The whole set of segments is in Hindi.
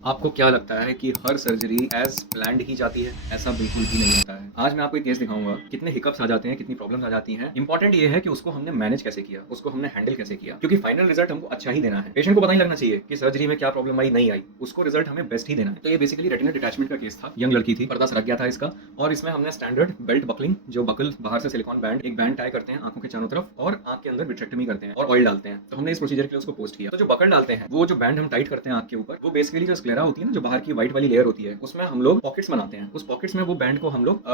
आपको क्या लगता है कि हर सर्जरी एज प्लान्ड ही जाती है? ऐसा बिल्कुल भी नहीं होता है। आज मैं आपको एक केस दिखाऊंगा, कितने हिकअप्स आ जाते हैं, कितनी प्रॉब्लम्स आ जाती हैं। इंपॉर्टेंट ये है कि उसको हमने मैनेज कैसे किया, उसको हमने हैंडल कैसे किया, क्योंकि फाइनल रिजल्ट हमको अच्छा ही देना है। पेशेंट को पता नहीं लगना चाहिए कि सर्जरी में क्या प्रॉब्लम आई, नहीं आई, उसको रिजल्ट हमें बेस्ट ही देना है। तो ये बेसिकली रेटिना डिटैचमेंट का केस था। यंग लड़की थी, पर्दा सरक गया था इसका, और इसमें हमने स्टैंडर्ड बेल्ट बकलिंग, जो बकल बाहर से सिलिकॉन बैंड, एक बैंड टाई करते हैं आंखों के चारों तरफ और आंख के अंदर विट्रेक्टमी करते हैं और ऑयल डालते हैं। तो हमने इस प्रोसीजर के लिए उसको पोस्ट किया। तो जो बकल डालते हैं, वो जो बैंड हम टाइट करते हैं आंख के ऊपर, वो बेसिकली जो स्क्लेरा होती है ना, जो बाहर की व्हाइट वाली लेयर होती है, उसमें हम लोग पॉकेट्स बनाते हैं। उस पॉकेट्स में वो बैंड को हम लोग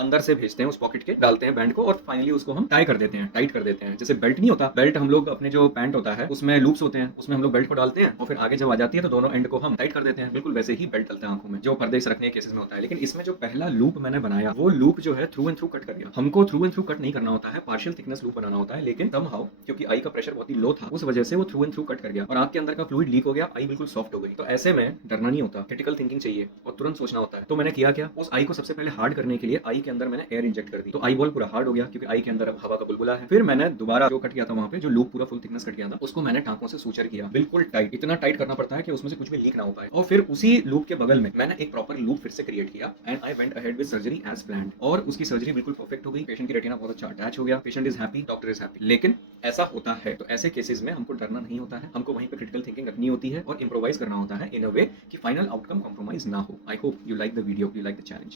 अंदर से भेजते हैं, उस पॉकेट के डालते हैं बैंड को, और फाइनली उसको हम टाई कर देते हैं, टाइट कर देते हैं। जैसे बेल्ट नहीं होता, बेल्ट हम लोग अपने जो पैंट होता है उसमें लूप्स होते हैं, उसमें हम लोग बेल्ट को डालते हैं और फिर आगे जब आ जाती है तो दोनों एंड को हम टाइट कर देते हैं। बिल्कुल वैसे ही बेल्ट डलता है आंखों में, जो पर्दे से रखने के केसेस में होता है। लेकिन इसमें जो पहला लूप मैंने बनाया, वो लूप जो है थ्रू एंड थ्रू कट कर गया। हमको थ्रू एंड थ्रू कट नहीं करना होता है, पार्शियल थिकनेस लूप बनाना होता है, लेकिन समहाउ क्योंकि आई का प्रेशर बहुत ही लो था, उस वजह से वो थ्रू एंड थ्रू कट कर गया और आंख के अंदर का फ्लूइड लीक हो गया, आई बिल्कुल सॉफ्ट हो गई। तो ऐसे में डरना नहीं होता, क्रिटिकल थिंकिंग चाहिए और तुरंत सोचना होता है। तो मैंने किया क्या, उस आई को सबसे पहले हार्ड करने के लिए आई के अंदर मैंने एयर इंजेक्ट कर दी। तो आई बॉल पूरा हार्ड हो गया, क्योंकि आई के अंदर अब हवा का बुलबुला है। फिर मैंने दोबारा जो कट किया था वहां पे, जो लूप पूरा फुल थिकनेस कट किया था, उसको मैंने टांकों से सूचर किया, बिल्कुल टाइट, इतना टाइट करना पड़ता है कि उसमें से कुछ भी लीक ना हो पाए। और फिर उसी लूप के बगल में मैंने एक प्रॉपर लूप फिर से क्रिएट किया and I went ahead with surgery as planned. और उसकी सर्जरी बिल्कुल परफेक्ट हो गई, पेशेंट की रेटिना बहुत अच्छा अटैच हो गया, patient is happy, doctor is happy. लेकिन ऐसा होता है, तो ऐसे केसेस में हमको डरना नहीं होता है, हमको वहीं पे क्रिटिकल थिंकिंग रखनी होती है और इंप्रोवाइज करना होता है इन अ वे कि फाइनल आउटकम कॉम्प्रोमाइज ना हो। I hope you like the video, you like the challenge.